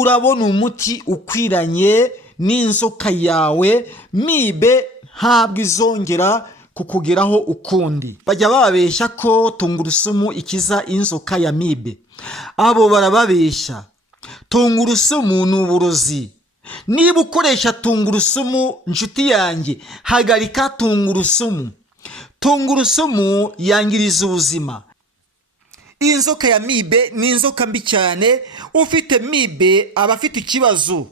urabona umuti ukwiranye n'inzoka yawe, mibe ntabwo izongera kukugeraho ukundi. Bajya babeshya ko tungurusumu ikiza inzoka ya mibe. Abo barababeshya. Tungurusumu ni uburozi. Niba ukoresha tungurusumu, nshuti yanjye, hagarika tungurusumu. Tungurusumu yangiriza ubuzima. Inzoka ya mibe ni inzoka mbi cyane. Ufite mibe aba afite ikibazo.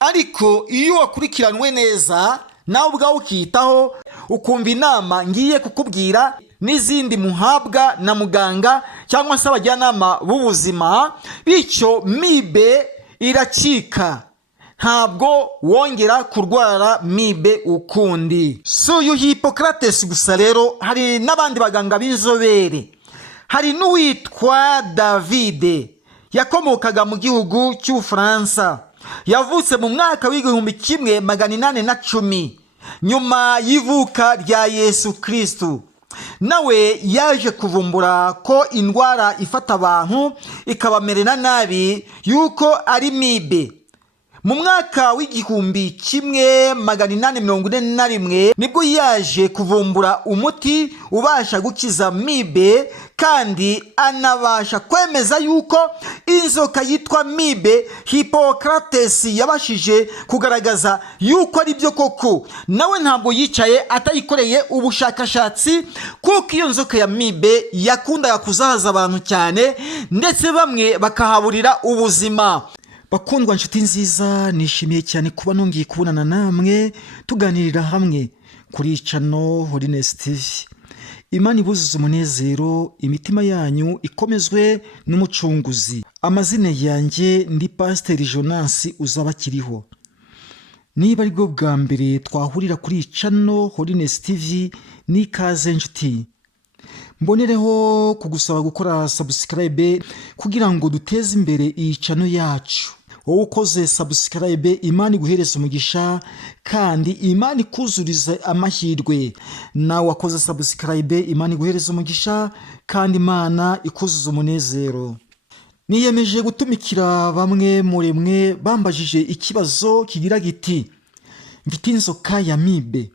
Ariko iyo wakurikiranwe neza, nawe ubwawe ukiyitaho, ukumva inama ngiye kukubwira n'izindi muhabwa na muganga cyangwa se abajyanama b'ubuzima, bityo mibe iracika. Ntabwo wongera kurwara mibe ukundi. Si uyu Hippocrates gusa rero, hari n'abandi baganga b'inzobere. Hari n'uwitwa David, yakomokaga mu gihugu cy'Ubufaransa. Yavutse mu mwaka w'1810 nyuma y'ivuka rya Yesu Kristo. Nawe yaje kuvumbura ko indwara ifata abantu ikabamerera nabi yuko ari mibe. Mu mwaka w'1841 nibwo yaje kuvumbura umuti ubasha gukiza mibe, kandi anabasha kwemeza yuko inzoka yitwa mibe Hippocrates yabashije kugaragaza yuko ari byo koko. Nawe ntabwo yicaye atayikoreye ubushakashatsi, kuko iyo nzoka ya mibe yakundaga kuzahaza abantu cyane, ndetse bamwe bakahaburira ubuzima. Bakundwa nshuti nziza, nishimiye cyane kuba nongeye kubonana namwe tuganirira hamwe kuri channel Holiness TV. Imana ibuzuze umunezero, imitima yanyu ikomezwe n'umucunguzi. Amazina yanjye ndi Pastor Jonas Uzabakiriho. Niba ari bwo bwa mbere twahurira kuri channel Holiness TV, ni kaze nshuti. Mbonereho kugusaba gukora subscribe kugira ngo duteze imbere iyi channel yacu. Wowe ukoze subscribe, Imana iguhereza umugisha kandi Imana ikuzurize amahirwe. Nawe wakoze subscribe, Imana iguhereza umugisha kandi Imana ikuzuza umunezero. Niyemeje gutumikira bamwe muri mwe bambajije ikibazo kigira giti: mfite inzoka ya mibe,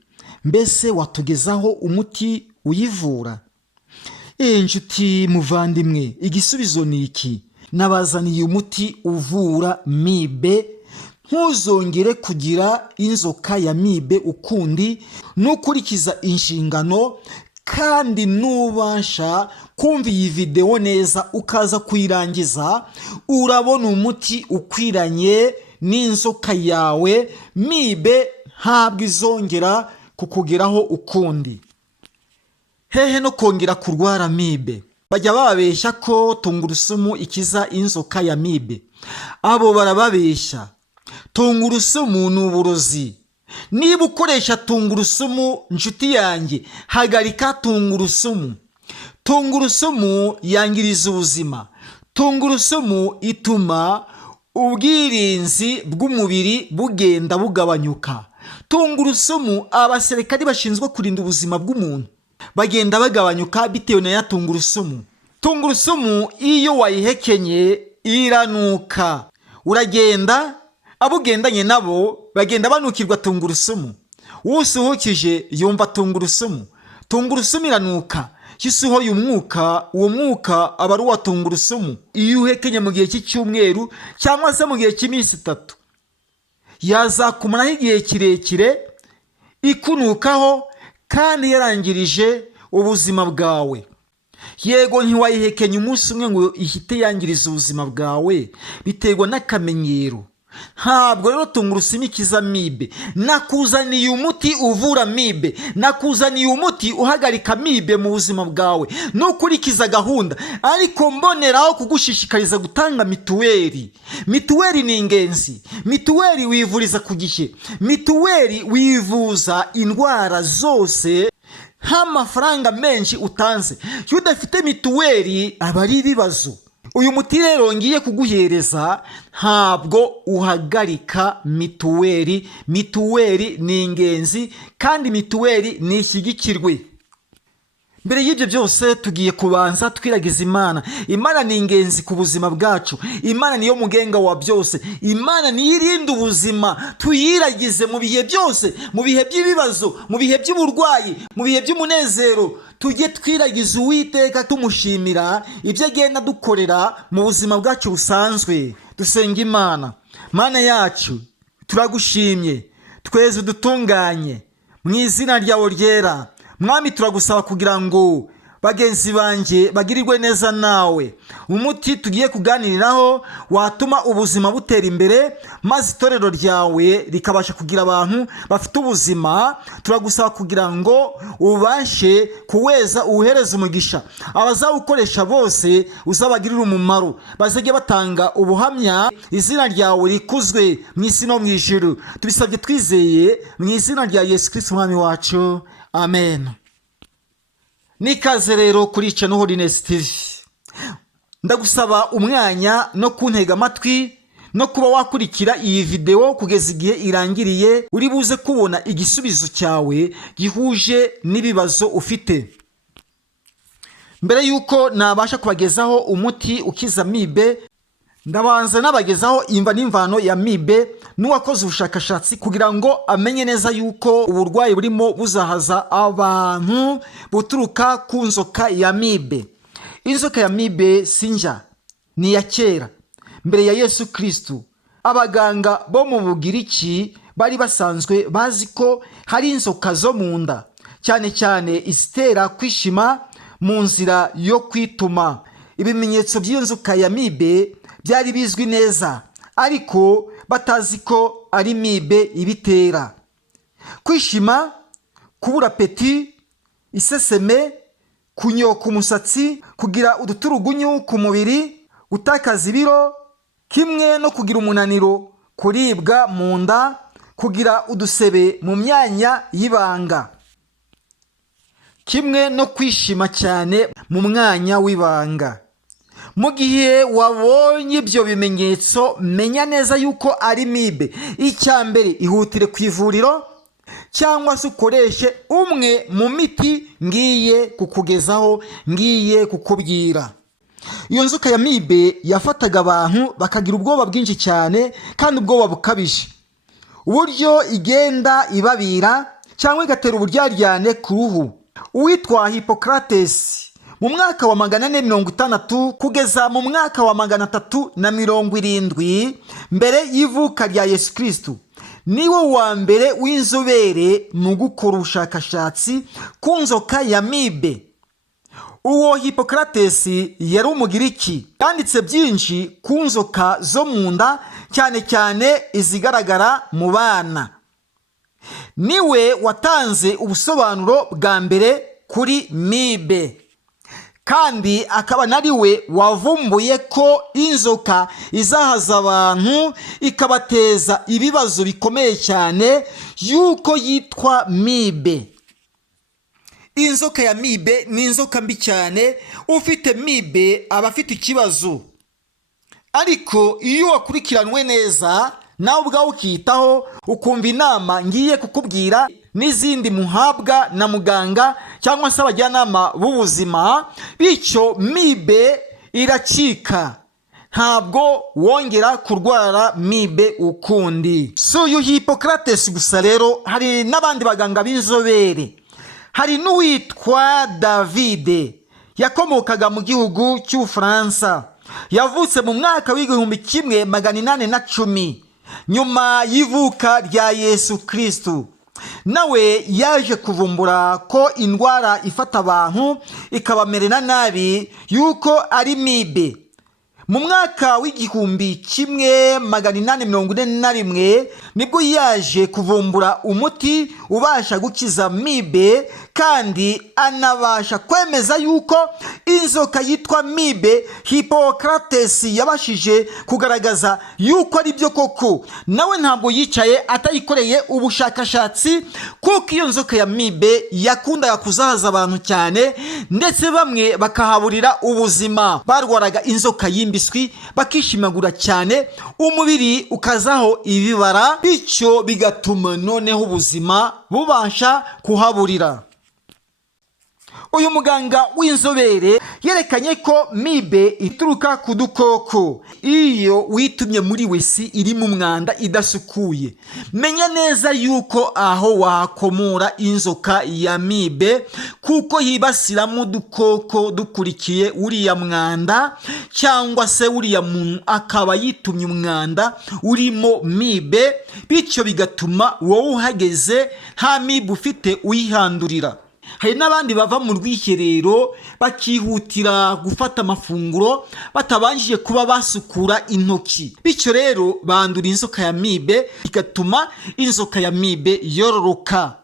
mbese watugezaho umuti uyivura? Nshuti muvandimwe, igisubizo ni iki: nabazaniye umuti uvura mibe. Ntuzongere kugira inzoka ya mibe ukundi, nukurikiza inshingano kandi nubasha kumva iyi video neza ukaza kuyirangiza, urabona umuti ukwiranye n'inzoka yawe, mibe ntabwo izongera kukugeraho ukundi. Hehe no kongera kurwara mibe. Bajya babeshya ko tungurusumu ikiza inzoka ya mibe. Abo barababeshya. Tungurusumu ni uburozi. Niba ukoresha tungurusumu, nshuti yanjye, hagarika tungurusumu. Tungurusumu yangiriza ubuzima. Tungurusumu ituma ubwirinzi bw'umubiri bugenda bugabanyuka. Tungurusumu abaserikali bashinzwe kurinda ubuzima bw'umuntu bagenda bagabanyuka bitewe na ya tungurusumu. Tungurusumu iyo wayihekenye iranuka. Uragenda, abugendanye nabo bagenda banukirwa tungurusumu. Usuhukije yumva tungurusumu. Tungurusumu iranuka. Kisuhoye umwuka, uwo mwuka aba ari uwa tungurusumu. Iyo uhekenye mu gihe cy'icyumweru cyangwa se mu gihe cy'iminsi 3, yazakumaraho igihe kirekire ikunukaho kandi yarangirije ubuzima bwawe. Yego ntiwayihekenye umunsi umwe ngo ihite yangiriza ubuzima bwawe, biterwa n'akamenyero. Ntabwo rero tungurusumu ikiza mibe. Nakuzaniye umuti uvura mibe. Nakuzaniye umuti uhagarika mibe mu buzima bwawe, nukurikiza gahunda. Ariko mboneraho kugushishikariza gutanga mituweli. Mituweli ni ingenzi. Mituweli wivuriza ku gihe. Mituweli wivuza indwara zose nta mafaranga menshi utanze. Iyo udafite mituweli aba ari ibibazo. Uyu muti rero ngiye kuguhereza ntabwo uhagarika mituweli. Mituweli ni ingenzi kandi mituweli nishyigikirwe. Mbere y'ibyo byose tugiye kubanza twiragiza Imana. Imana ni ingenzi ku buzima bwacu. Imana niyo mugenga wa byose. Imana niyo irinda ubuzima. Tuyiragize mu bihe byose, mu bihe by'ibibazo, mu bihe by'uburwayi, mu bihe by'umunezero. Tujye twiragiza Uwiteka tumushimira ibyo agenda dukorera mu buzima bwacu busanzwe. Dusenga Imana. Mana yacu, turagushimye, tweze udutunganye mu izina ryawe ryera. Mwami, turagusaba kugira ngo bagenzi banjye bagirirwe neza nawe. Umuti tugiye kuganiriraho watuma ubuzima butera imbere, maze itorero ryawe rikabasha kugira abantu bafite ubuzima. Turagusaba kugira ngo ubashe kuweza uwuhereza umugisha. Abazawukoresha bose uzabagirira umumaro, bazajye batanga ubuhamya, izina ryawe rikuzwe mu isi no mu ijuru. Tubisabye twizeye mu izina rya Yesu Kristo umwami wacu. Amen. Nikaze rero kuri Channel Holiness TV. Ndagusaba umwanya no kuntega amatwi no kuba wakurikira iyi video kugeza igihe irangiriye, uri buze kubona igisubizo cyawe gihuje n'ibibazo ufite. Mbere yuko nabasha kubagezaho umuti ukiza amibe, ndabanza nabagezaho imva n'imvano ya amibe n'uwakoze ubushakashatsi kugira ngo amenye neza yuko uburwayi burimo buzahaza abantu buturuka ku nzoka ya amibe. Inzoka ya amibe sinjya, ni ya kera. Mbere ya Yesu Kristo, abaganga bo mu Bugiriki bari basanzwe bazi ko hari inzoka zo mu nda, cyane cyane izitera kwishima mu nzira yo kwituma. Ibimenyetso by'iyo nzoka ya amibe byari bizwi neza, ariko batazi ko ari amibe ibitera. Kwishima, kubura apeti, iseseme, kunyoka umusatsi, kugira uduturugunyu ku mubiri, gutakaza ibiro, kimwe no kugira umunaniro, kuribwa mu nda, kugira udusebe mu myanya y'ibanga, kimwe no kwishima cyane mu mwanya w'ibanga. Mu gihe wabonye ibyo bimenyetso, menya neza yuko ari amibe. Icya mbere, ihutire ku ivuriro cyangwa se ukoreshe umwe mu miti ngiye kukugezaho, ngiye kukubwira. Iyo nzoka ya amibe yafataga abantu bakagira ubwoba bwinshi cyane, kandi ubwoba bukabije, uburyo igenda ibabira cyangwa igatera uburyaryane ku ruhu. Uwitwa Hippocrates mu mwaka wa 460 kugeza mu mwaka wa 370 mbere y'ivuka rya Yesu Kristo, niwe wa mbere w'inzobere mu gukora ubushakashatsi ku nzoka ya amibe. Uwo Hippocrates yari Umugiriki, yanditse byinshi ku nzoka zo mu nda, cyane cyane izigaragara mu bana. Niwe watanze ubusobanuro bwa mbere kuri amibe, kandi akaba nariwe wavumbuye ko inzoka izahaza abantu ikabateza ibibazo bikomeye cyane, yuko yitwa amibe. Inzoka ya amibe ni inzoka mbi cyane. Ufite amibe aba afite ikibazo, ariko iyo wakurikiranwe neza nawe ubwawe ukiyitaho, ukumva inama ngiye kukubwira n'izindi muhabwa na muganga cyangwa se abajyanama b'ubuzima, bityo amibe iracika, ntabwo wongera kurwara amibe ukundi. Si uyu Hippocrates gusa rero, hari n'abandi baganga b'inzobere. Hari n'uwitwa David, yakomokaga mu gihugu cy'Ubufaransa. Yavutse mu mwaka w'1810 nyuma y'ivuka rya Yesu Kristo. Nawe yaje kuvumbura ko indwara ifata abantu ikabamerera nabi yuko ari amibe. Mu mwaka w'1841 nibwo yaje kuvumbura umuti ubasha gukiza amibe, kandi anabasha kwemeza yuko inzoka yitwa amibe Hippocrates yabashije kugaragaza yuko ari byo koko. Nawe ntabwo yicaye atayikoreye ubushakashatsi, kuko iyo nzoka ya amibe yakundaga kuzahaza abantu cyane, ndetse bamwe bakahaburira ubuzima. Barwaraga inzoka y'imbiswi, bakishimagura cyane, umubiri ukazaho ibibara, bityo bigatuma noneho ubuzima bubasha kuhaburira. uyu muganga w'inzobere yerekanye ko mibe ituruka ku dukoko. Iyo witumye muri wesi irimo umwanda idasukuye, menya neza yuko aho wakomora inzoka ya mibe, kuko hibasiramo udukoko dukurikiye uriya mwanda, cyangwa se uriya muntu akaba yitumye umwanda urimo mibe, bityo bigatuma wowe uhageze nta mibe ufite uyihandurira. Hari n'abandi bava mu rwiherero bakihutira gufata amafunguro batabanjije kuba basukura intoki, bityo rero bandura inzoka ya mibe, bigatuma inzoka ya mibe yororoka.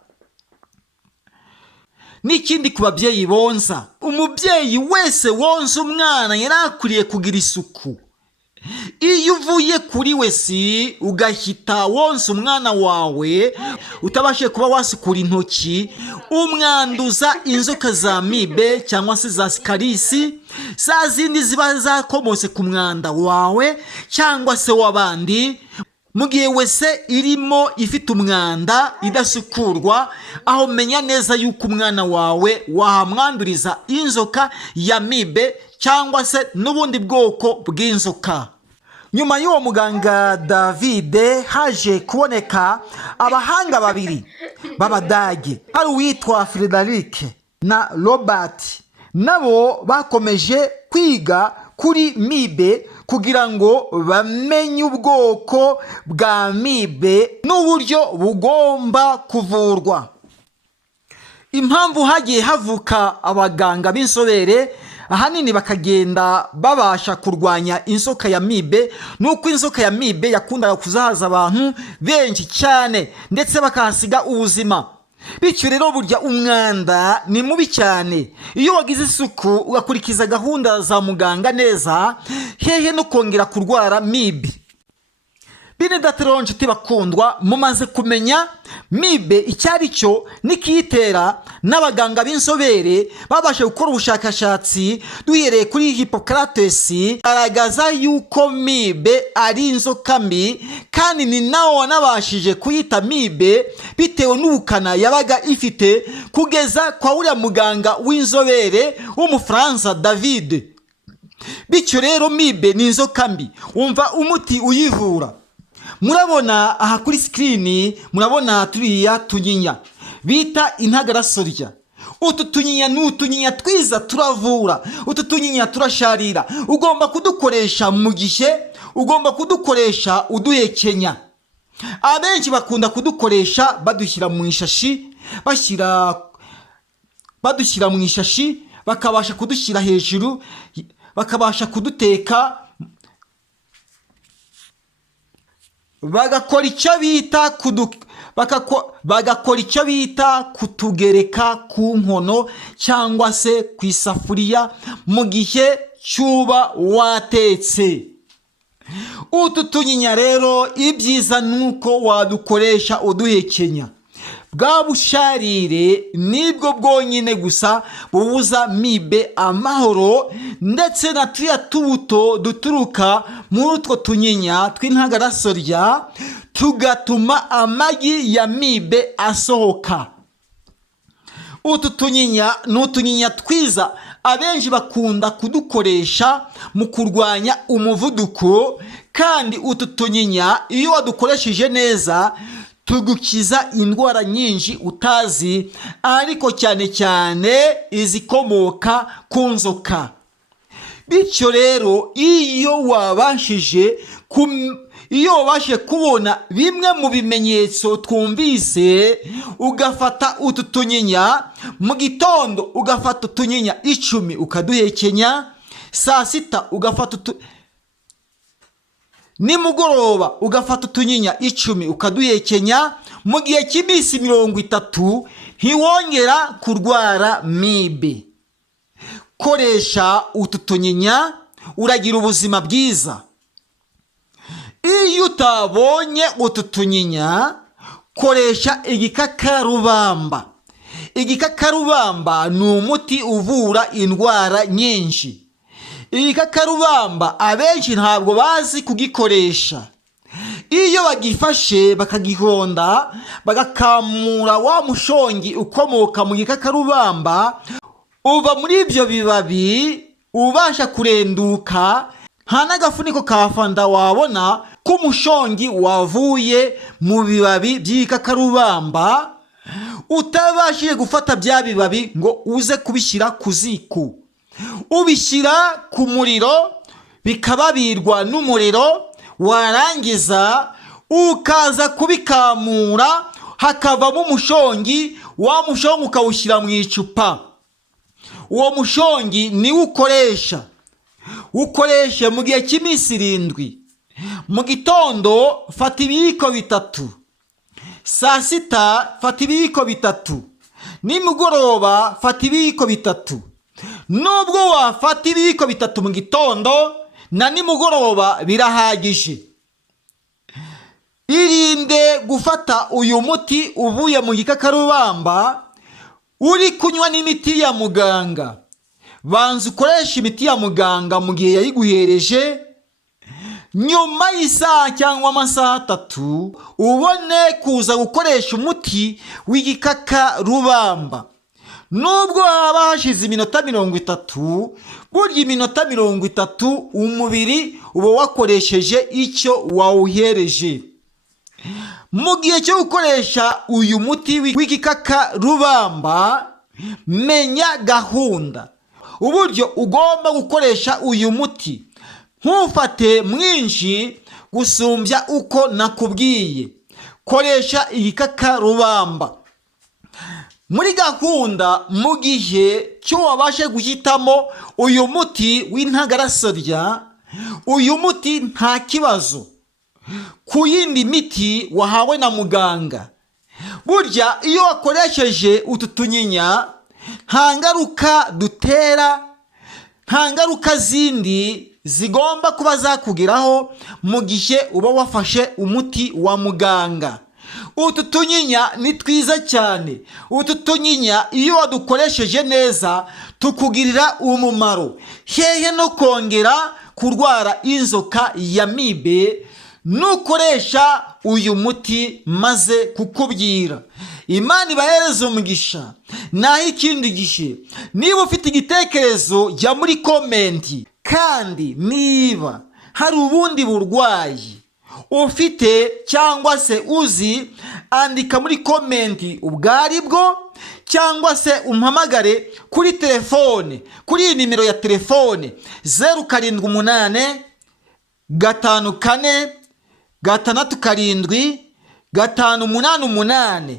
N'ikindi ku babyeyi bonsa, umubyeyi wese wonsa umwana yarakwiriye kugira isuku. Iyo uvuye kuri wesi ugahita wonsa umwana wawe utabashije kuba wasukura intoki, umwanduza inzoka za mibe cyangwa se za sikarisi, za zindi ziba zakomotse ku mwanda wawe cyangwa se w'abandi. Mu gihe wese irimo ifite umwanda idasukurwa, aho menya neza yuko umwana wawe wahamwanduriza inzoka ya mibe cyangwa se n'ubundi bwoko bw'inzoka. Nyuma y'uwo muganga David haje kuboneka abahanga babiri b'Abadage, hari uwitwa Frederick na Robert. Nabo bakomeje kwiga kuri mibe kugira ngo bamenye ubwoko bwa mibe n'uburyo bugomba kuvurwa. Impamvu hagiye havuka abaganga b'inzobere ahanini bakagenda babasha kurwanya inzoka ya mibe, nuko inzoka ya mibe yakundaga kuzahaza abantu benshi cyane ndetse bakahasiga ubuzima. Bityo rero burya umwanda ni mubi cyane. Iyo wagize isuku ugakurikiza gahunda za muganga neza, hehe no kongera kurwara mibe. Bine datero nshuti bakundwa, mumaze kumenya mibe icyari cyo nikiyitera, n'abaganga b'inzobere babashe gukora ubushakashatsi duhereye kuri Hippocrates, aragaza yuko mibe ari inzoka mbi, kandi ni nawe wanabashije kuyita mibe bitewe n'ubukana yabaga ifite, kugeza kwa uriya muganga w'inzobere w'Umufaransa David. Bityo rero mibe ni inzoka mbi, wumva umuti uyivura. Murabona aha kuri screen, murabona turiya tunyinya bita intagarasorya. Utu tunyinya ni utunyinya twiza turavura, utu tunyinya turasharira. Ugomba kudukoresha mu gihe, ugomba kudukoresha uduhekenya. Abenshi bakunda kudukoresha badushyira mu ishashi, badushyira mu ishashi, bakabasha kudushyira hejuru, bakabasha kuduteka, bagakora icyo bita kutugereka ku nkono cyangwa se ku isafuriya mu gihe cyuba watetse. Utu tunyinya rero ibyiza nuko wadukoresha uduhekenya. Bwa busharire nibwo bwonyine gusa bubuza mibe amahoro, ndetse na turiya tubuto duturuka muri utwo tunyinya tw'intagarasorya tugatuma amagi ya mibe asohoka. Utu tunyinya ni utunyinya twiza, abenshi bakunda kudukoresha mu kurwanya umuvuduko, kandi utu tunyinya iyo wadukoresheje neza tugukiza indwara nyinshi utazi, ariko cyane cyane izikomoka ku nzoka. Bityo rero iyo wabashije kubona bimwe mu bimenyetso twumvise, ugafata utu tunyinya mu gitondo, ugafata utunyinya 10 ukaduhekenya, saa sita ugafata nimugoroba ugafata utunyinya 10 ukaduhekenya, mu gihe cy'iminsi 30 ntiwongera kurwara mibe. Koresha utu tunyinya uragira ubuzima bwiza. Iyo utabonye utu tunyinya, koresha igikakarubamba. Igikakarubamba ni umuti uvura indwara nyinshi. Igikakarubamba abenshi ntabwo bazi kugikoresha. Iyo bagifashe bakagihonda, bagakamura wa mushongi ukomoka mu gikakarubamba, uva muri ibyo bibabi ubasha kurenduka, nta n'agafuniko ka fanta wabona k'umushongi wavuye mu bibabi by'igikakarubamba, utabashije gufata bya bibabi ngo uze kubishyira ku ziko. Ubishyira ku muriro bikababirwa n'umuriro, warangiza ukaza kubikamura hakavamo umushongi. Wa mushongi ukawushyira mu icupa. Uwo mushongi niwo ukoresha mu gihe cy'iminsi 7. Mu gitondo fata ibiyiko 3, saa sita fata ibiyiko 3, nimugoroba fata ibiyiko 3. Nubwo wafata ibiyiko 3 mu gitondo na nimugoroba birahagije. Irinde gufata uyu muti uvuye mu gikakarubamba uri kunywa n'imiti ya muganga. Banza ukoresha imiti ya muganga mu gihe yayiguhereje, nyuma y'isaha cyangwa amasaha 3 ubone kuza gukoresha umuti w'igikakarubamba. Nubwo haba hashize iminota 30, burya iminota 30 umubiri uba wakoresheje icyo wawuhereje. Mu gihe cyo gukoresha uyu muti w'igikakarubamba, menya gahunda, uburyo ugomba gukoresha uyu muti. Ntufate mwinshi gusumbya uko nakubwiye. Koresha igikakarubamba. Muri gahunda, mu gihe cyo wabashe guhitamo uyu muti w'intagarasorya, uyu muti nta kibazo ku yindi miti wahawe na muganga. Burya iyo wakoresheje utu tunyinya nta ngaruka dutera, nta ngaruka zindi zigomba kuba zakugeraho mu gihe uba wafashe umuti wa muganga. Utu tunyinya ni twiza cyane. Utu tunyinya iyo wadukoresheje neza tukugirira umumaro. Hehe no kongera kurwara inzoka ya mibe nukoresha uyu muti maze kukubwira. Imana ibahereze umugisha. Naho ikindi gihe, niba ufite igitekerezo jya muri komenti, kandi niba hari ubundi burwayi ufite cyangwa se uzi, andika muri komenti ubwo aribwo, cyangwa se umpamagare kuri telefone, kuri iyi nimero ya telefone 078 54 6 588,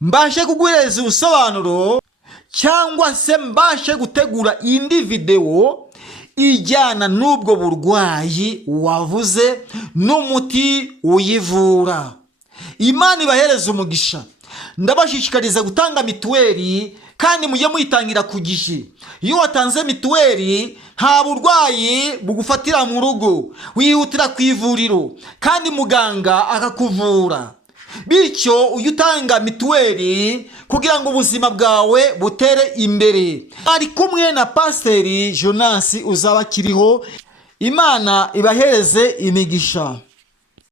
mbashe kuguhereza ubusobanuro cyangwa se mbashe gutegura indi video ijyana n'ubwo burwayi wavuze n'umuti uyivura. Imana ibahereze umugisha. Ndabashishikariza gutanga mituweli, kandi mujye muyitangira ku gihe. Iyo watanze mituweli nta burwayi bugufatira mu rugo, wihutira ku ivuriro kandi muganga akakuvura. Bityo ujye utanga mituweli kugira ngo ubuzima bwawe butere imbere. Ari kumwe na Pasiteri Jonas uzaba akiriho. Imana ibahereze imigisha.